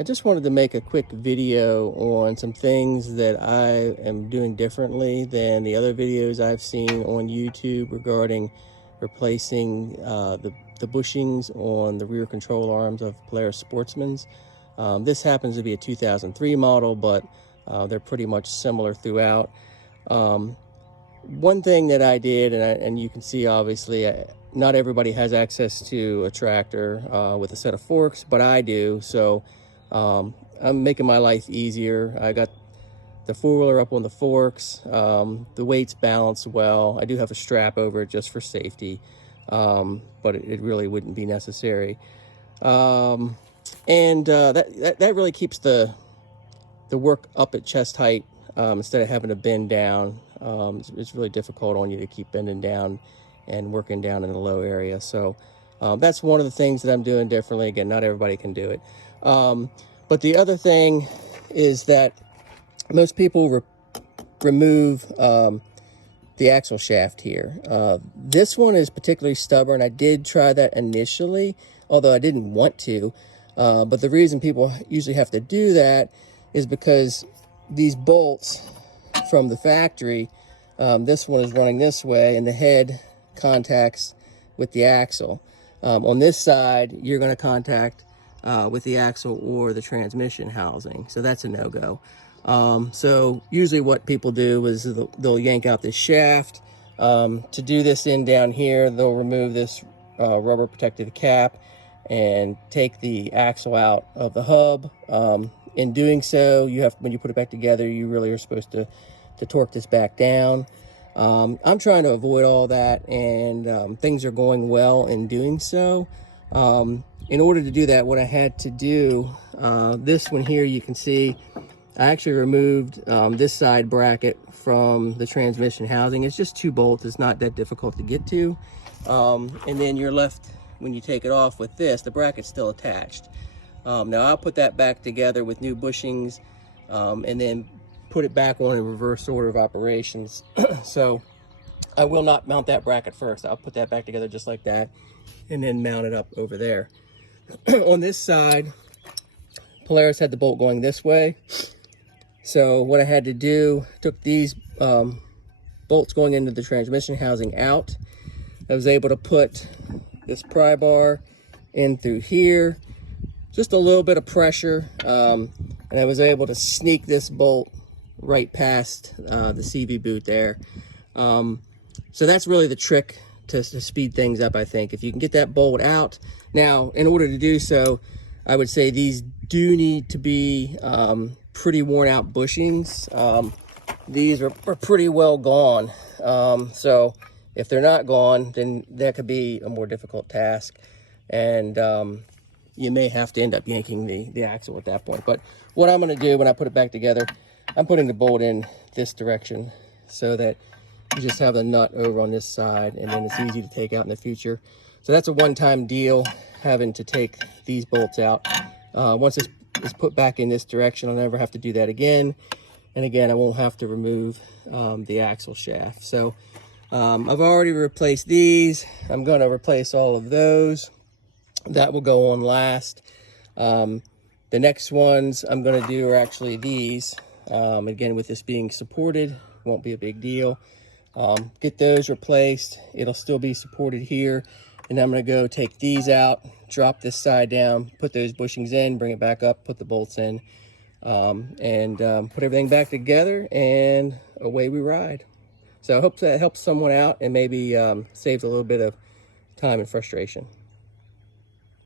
I just wanted to make a quick video on some things that I am doing differently than the other videos I've seen on YouTube regarding replacing the bushings on the rear control arms of Polaris Sportsmans. This happens to be a 2003 model, but they're pretty much similar throughout. One thing that I did, and you can see obviously, not everybody has access to a tractor with a set of forks, but I do. So I'm making my life easier. I got the four-wheeler up on the forks. The weight's balanced well. I do have a strap over it just for safety, but it really wouldn't be necessary. That really keeps the work up at chest height instead of having to bend down. It's really difficult on you to keep bending down and working down in the low area. So that's one of the things that I'm doing differently. Again, not everybody can do it. But the other thing is that most people remove the axle shaft here. This one is particularly stubborn. I did try that initially, although I didn't want to. But the reason people usually have to do that is because these bolts from the factory, this one is running this way and the head contacts with the axle. On this side, you're going to contact with the axle or the transmission housing. So that's a no-go. So usually what people do is they'll yank out this shaft. To do this in down here, they'll remove this rubber protective cap and take the axle out of the hub. In doing so, when you put it back together, you really are supposed to torque this back down. I'm trying to avoid all that, and things are going well in doing so. In order to do that, what I had to do, this one here, you can see, I actually removed this side bracket from the transmission housing. It's just 2 bolts. It's not that difficult to get to. And then you're left, when you take it off with this, the bracket's still attached. Now I'll put that back together with new bushings and then put it back on in reverse order of operations. So I will not mount that bracket first. I'll put that back together just like that and then mount it up over there. On this side, Polaris had the bolt going this way. So what I had to do, took these bolts going into the transmission housing out. I was able to put this pry bar in through here, just a little bit of pressure, and I was able to sneak this bolt right past the CV boot there. So that's really the trick to speed things up, I think. If you can get that bolt out. Now, in order to do so, I would say these do need to be pretty worn out bushings. These are pretty well gone. So if they're not gone, then that could be a more difficult task. And you may have to end up yanking the axle at that point. But what I'm going to do when I put it back together, I'm putting the bolt in this direction so that you just have the nut over on this side, and then it's easy to take out in the future. So that's a one-time deal, having to take these bolts out. Once this is put back in this direction, I'll never have to do that again. And again, I won't have to remove the axle shaft. So I've already replaced these. I'm going to replace all of those. That will go on last. The next ones I'm going to do are actually these. Again, with this being supported, won't be a big deal. Get those replaced. It'll still be supported here. And I'm going to go take these out, drop this side down, put those bushings in, bring it back up, put the bolts in, and put everything back together, and away we ride. So I hope that helps someone out and maybe saves a little bit of time and frustration.